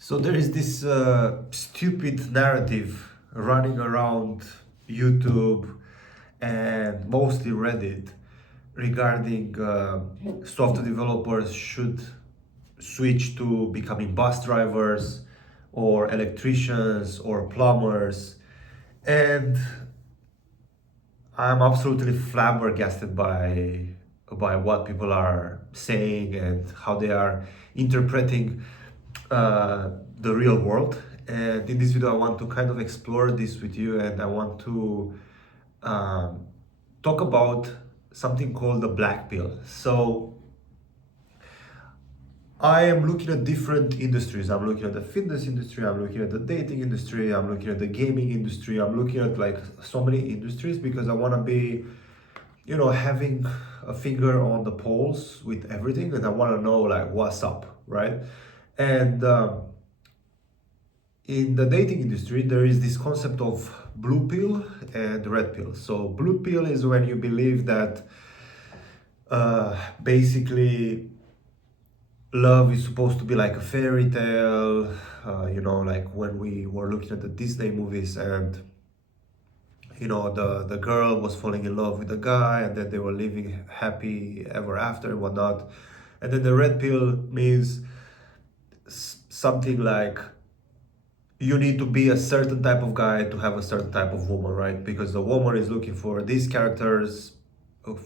So there is this stupid narrative running around YouTube and mostly Reddit regarding software developers should switch to becoming bus drivers or electricians or plumbers. And I'm absolutely flabbergasted by what people are saying and how they are interpreting the real world. And in this video, I want to kind of explore this with you, and I want to um, talk about something called the black pill. So I am looking at different industries. I'm looking at the fitness industry, I'm looking at the dating industry, I'm looking at the gaming industry, I'm looking at like so many industries because I want to be, having a finger on the pulse with everything, and I want to know like what's up, right? And in the dating industry, there is this concept of blue pill and red pill. So blue pill is when you believe that basically love is supposed to be like a fairy tale, like when we were looking at the Disney movies, and the girl was falling in love with the guy, and then they were living happy ever after and whatnot. And then the red pill means something like you need to be a certain type of guy to have a certain type of woman, right? Because the woman is looking for these characters,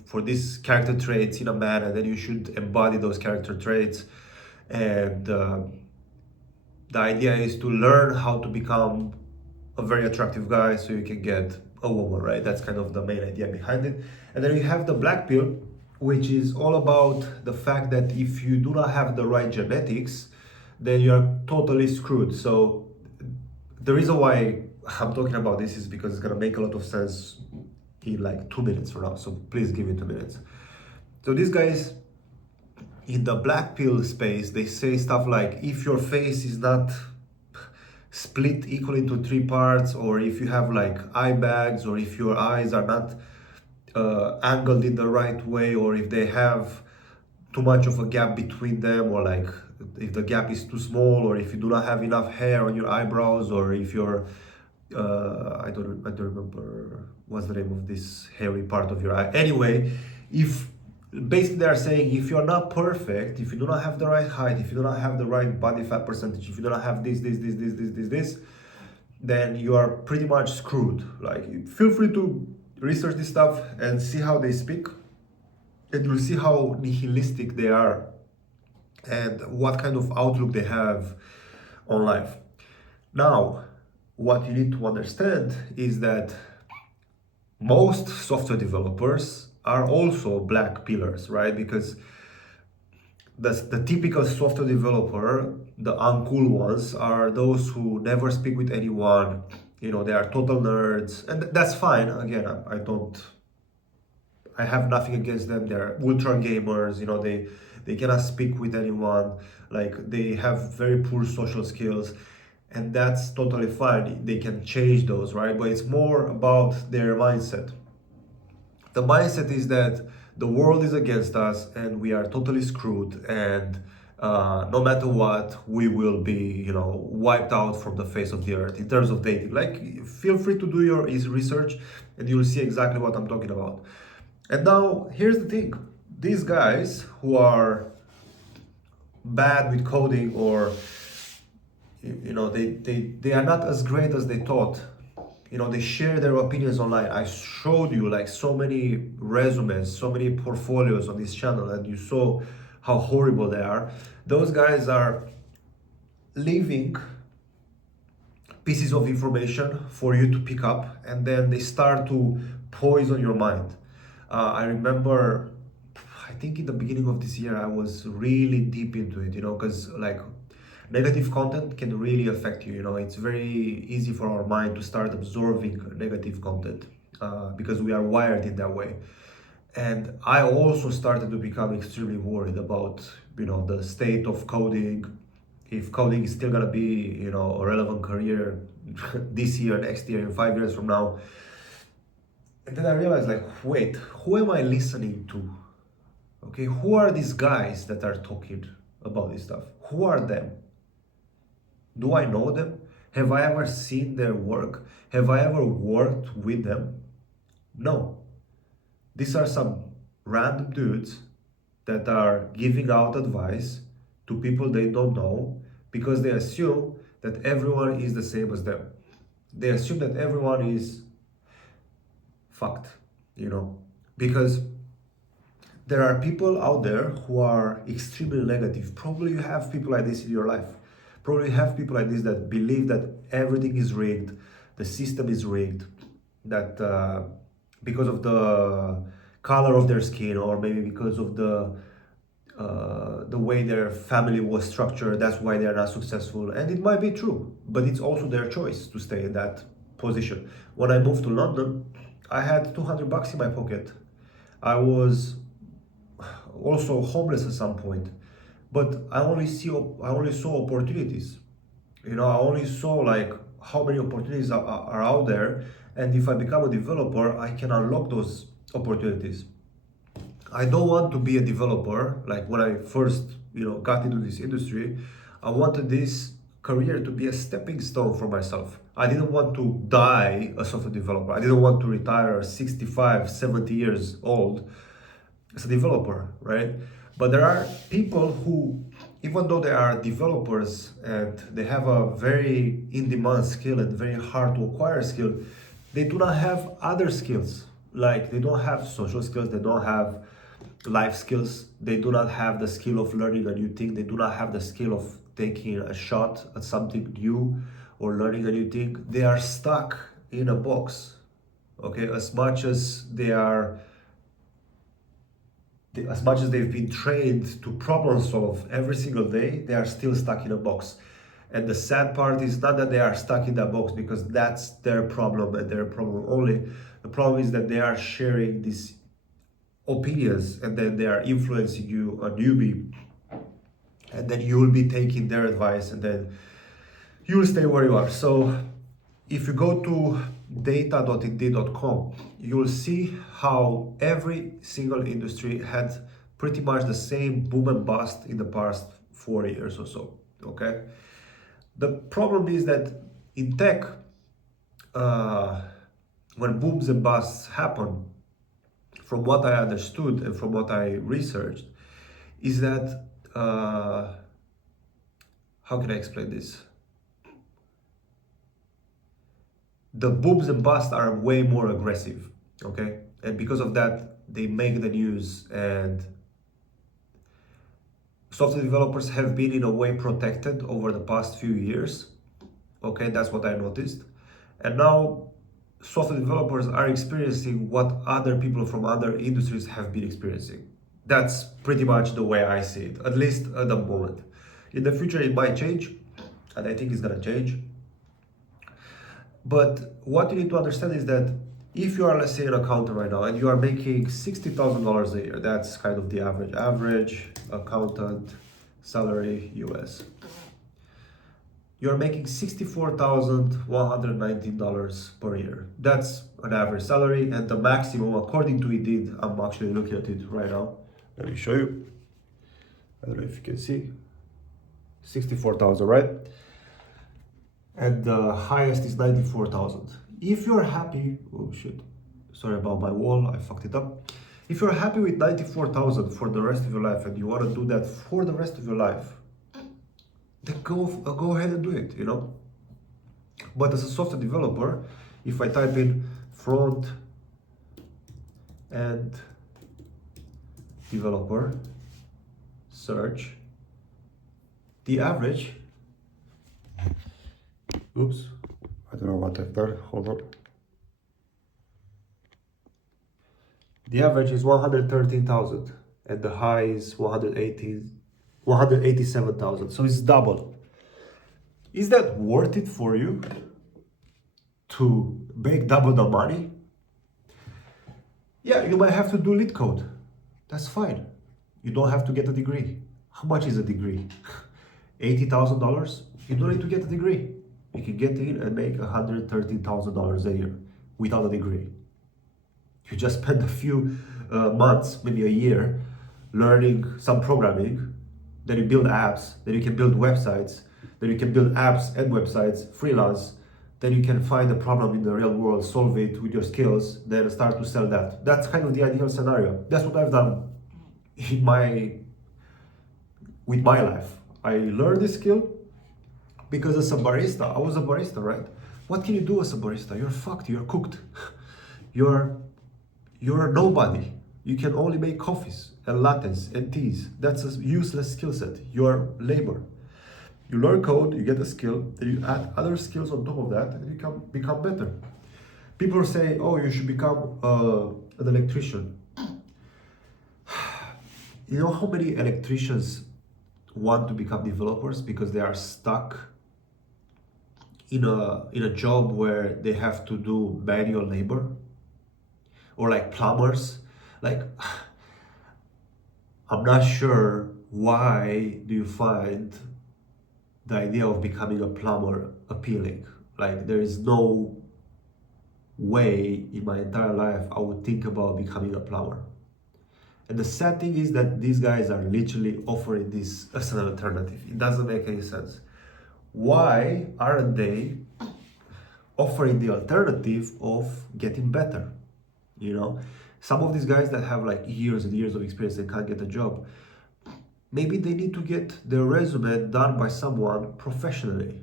for these character traits in a man, and then you should embody those character traits. And the idea is to learn how to become a very attractive guy so you can get a woman, right? That's kind of the main idea behind it. And then you have the black pill, which is all about the fact that if you do not have the right genetics, then you are totally screwed. So the reason why I'm talking about this is because it's gonna make a lot of sense in like 2 minutes from now. So please give me 2 minutes. So these guys in the black pill space, they say stuff like if your face is not split equally into three parts, or if you have like eye bags, or if your eyes are not angled in the right way, or if they have too much of a gap between them, or like if the gap is too small, or if you do not have enough hair on your eyebrows, or if you're I don't remember what's the name of this hairy part of your eye. Anyway, if basically they are saying if you're not perfect, if you do not have the right height, if you do not have the right body fat percentage, if you do not have this, then you are pretty much screwed. Like, feel free to research this stuff and see how they speak, and you'll see how nihilistic they are and what kind of outlook they have on life. Now, what you need to understand is that most software developers are also black pillars, right? Because the typical software developer, the uncool ones, are those who never speak with anyone. They are total nerds, and that's fine. Again, I have nothing against them. They're ultra gamers. They cannot speak with anyone. Like, they have very poor social skills, and that's totally fine. They can change those, right? But it's more about their mindset. The mindset is that the world is against us and we are totally screwed, and no matter what, we will be, wiped out from the face of the earth in terms of dating. Like, feel free to do your research, and you'll see exactly what I'm talking about. And now, here's the thing: these guys who are bad with coding, or they are not as great as they thought. They share their opinions online. I showed you like so many resumes, so many portfolios on this channel, and you saw how horrible they are. Those guys are leaving pieces of information for you to pick up, and then they start to poison your mind. I remember, I think in the beginning of this year, I was really deep into it, because like negative content can really affect you. It's very easy for our mind to start absorbing negative content because we are wired in that way. And I also started to become extremely worried about, the state of coding, if coding is still gonna be, a relevant career this year, next year, in 5 years from now. And then I realized, like, wait, who am I listening to? Okay, who are these guys that are talking about this stuff? Who are them? Do I know them? Have I ever seen their work? Have I ever worked with them? No. These are some random dudes that are giving out advice to people they don't know because they assume that everyone is the same as them. They assume that everyone is fucked, you know, because there are people out there who are extremely negative. Probably you have people like this in your life. Probably you have people like this that believe that everything is rigged, the system is rigged, that because of the color of their skin, or maybe because of the way their family was structured, that's why they're not successful. And it might be true, but it's also their choice to stay in that position. When I moved to London, I had 200 bucks in my pocket. I was also homeless at some point, but I only saw opportunities. You know, I only saw like how many opportunities are out there, and if I become a developer, I can unlock those opportunities. I don't want to be a developer. Like when I first, got into this industry, I wanted this career to be a stepping stone for myself. I didn't want to die a software developer. I didn't want to retire 65, 70 years old as a developer, right? But there are people who, even though they are developers and they have a very in-demand skill and very hard to acquire skill, they do not have other skills. Like they don't have social skills, they don't have life skills, they do not have the skill of learning a new thing, they do not have the skill of taking a shot at something new or learning a new thing. They are stuck in a box. Okay, as much as they've been trained to problem solve every single day, they are still stuck in a box. And the sad part is not that they are stuck in that box because that's their problem and their problem only. The problem is that they are sharing these opinions and then they are influencing you, a newbie, and then you will be taking their advice and then you will stay where you are. So if you go to data.indeed.com, you will see how every single industry had pretty much the same boom and bust in the past 4 years or so. Okay. The problem is that in tech, uh, when booms and busts happen, from what I understood and from what I researched, is that how can I explain this? The booms and busts are way more aggressive, okay? And because of that, they make the news, and software developers have been in a way protected over the past few years. Okay, that's what I noticed. And now software developers are experiencing what other people from other industries have been experiencing. That's pretty much the way I see it, at least at the moment. In the future, it might change, and I think it's gonna change. But what you need to understand is that if you are, let's say, an accountant right now and you are making $60,000 a year, that's kind of the average accountant salary US. You're making $64,119 per year. That's an average salary, and the maximum, according to Indeed, I'm actually looking at it right now. Let me show you. I don't know if you can see. 64,000, right? And the highest is 94,000. If you're happy, oh shit, sorry about my wall, I fucked it up. If you're happy with 94,000 for the rest of your life and you want to do that for the rest of your life, then go ahead and do it, you know. But as a software developer, if I type in front end developer, search, the average, oops, I don't know what I've done, hold on. The average is 113,000 and the high is 187,000. So it's double. Is that worth it for you to make double the money? Yeah, you might have to do lead code. That's fine. You don't have to get a degree. How much is a degree? $80,000? You don't need to get a degree. You can get in and make $113,000 a year without a degree. You just spend a few months, maybe a year, learning some programming, then you build apps, then you can build websites, then you can build apps and websites, freelance, then you can find a problem in the real world, solve it with your skills, then start to sell that. That's kind of the ideal scenario. That's what I've done in my with my life. I learned this skill because as a barista, I was a barista, right? What can you do as a barista? You're fucked, you're cooked. You're you're nobody. You can only make coffees and lattes and teas. That's a useless skill set. You're labor. You learn code, you get a skill, then you add other skills on top of that, and you can become better. People say, "Oh, you should become an electrician." You know how many electricians want to become developers because they are stuck in a job where they have to do manual labor, or like plumbers. Like, I'm not sure why do you find the idea of becoming a plumber appealing. Like, there is no way in my entire life I would think about becoming a plumber. And the sad thing is that these guys are literally offering this as an alternative. It doesn't make any sense. Why aren't they offering the alternative of getting better? You know, some of these guys that have like years and years of experience and can't get a job, maybe they need to get their resume done by someone professionally,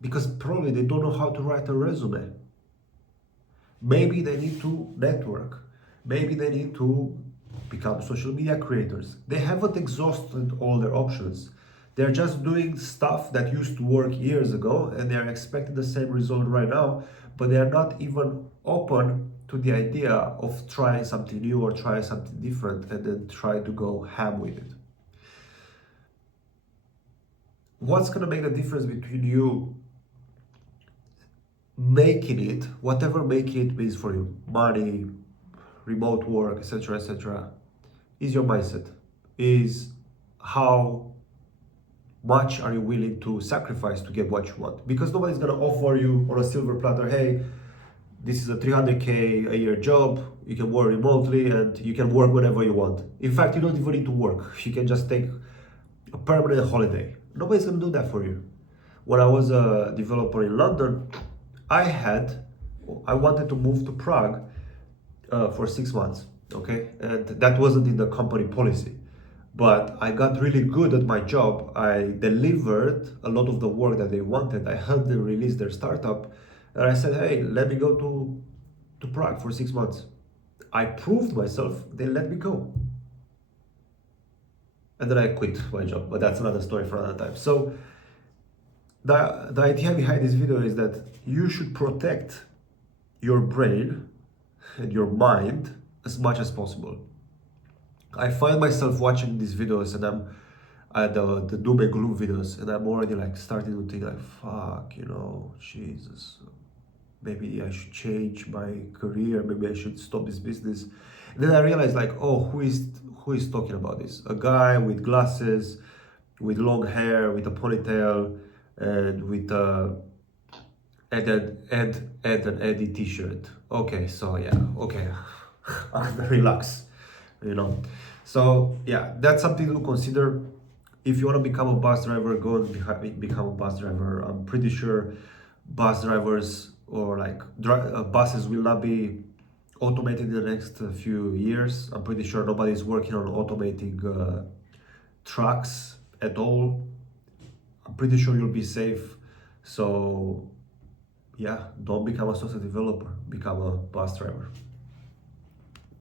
because probably they don't know how to write a resume. Maybe they need to network. Maybe they need to become social media creators. They haven't exhausted all their options. They're just doing stuff that used to work years ago and they're expecting the same result right now, but they're not even open to the idea of trying something new or trying something different and then try to go ham with it. What's going to make the difference between you making it, whatever making it means for you, money, remote work, etc., is your mindset, is how much are you willing to sacrifice to get what you want. Because nobody's going to offer you on a silver platter, hey, this is a 300K a year job, you can work remotely and you can work whenever you want. In fact, you don't even need to work, you can just take a permanent holiday. Nobody's going to do that for you. When I was a developer in London, I wanted to move to Prague for 6 months, okay? And that wasn't in the company policy. But I got really good at my job. I delivered a lot of the work that they wanted. I helped them release their startup. And I said, hey, let me go to Prague for 6 months. I proved myself, they let me go. And then I quit my job, but that's another story for another time. So the idea behind this video is that you should protect your brain and your mind as much as possible. I find myself watching these videos and I'm the doom and gloom videos, and I'm already like starting to think like, fuck, Jesus, maybe I should change my career, maybe I should stop this business. And then I realized like, oh, who is talking about this? A guy with glasses, with long hair, with a ponytail, and with and an Eddie t-shirt. Okay, so yeah, okay. I'm gonna relax. So yeah, that's something to consider. If you want to become a bus driver, go and become a bus driver. I'm pretty sure bus drivers or like buses will not be automated in the next few years. I'm pretty sure nobody's working on automating trucks at all. I'm pretty sure you'll be safe. So yeah, don't become a software developer, become a bus driver.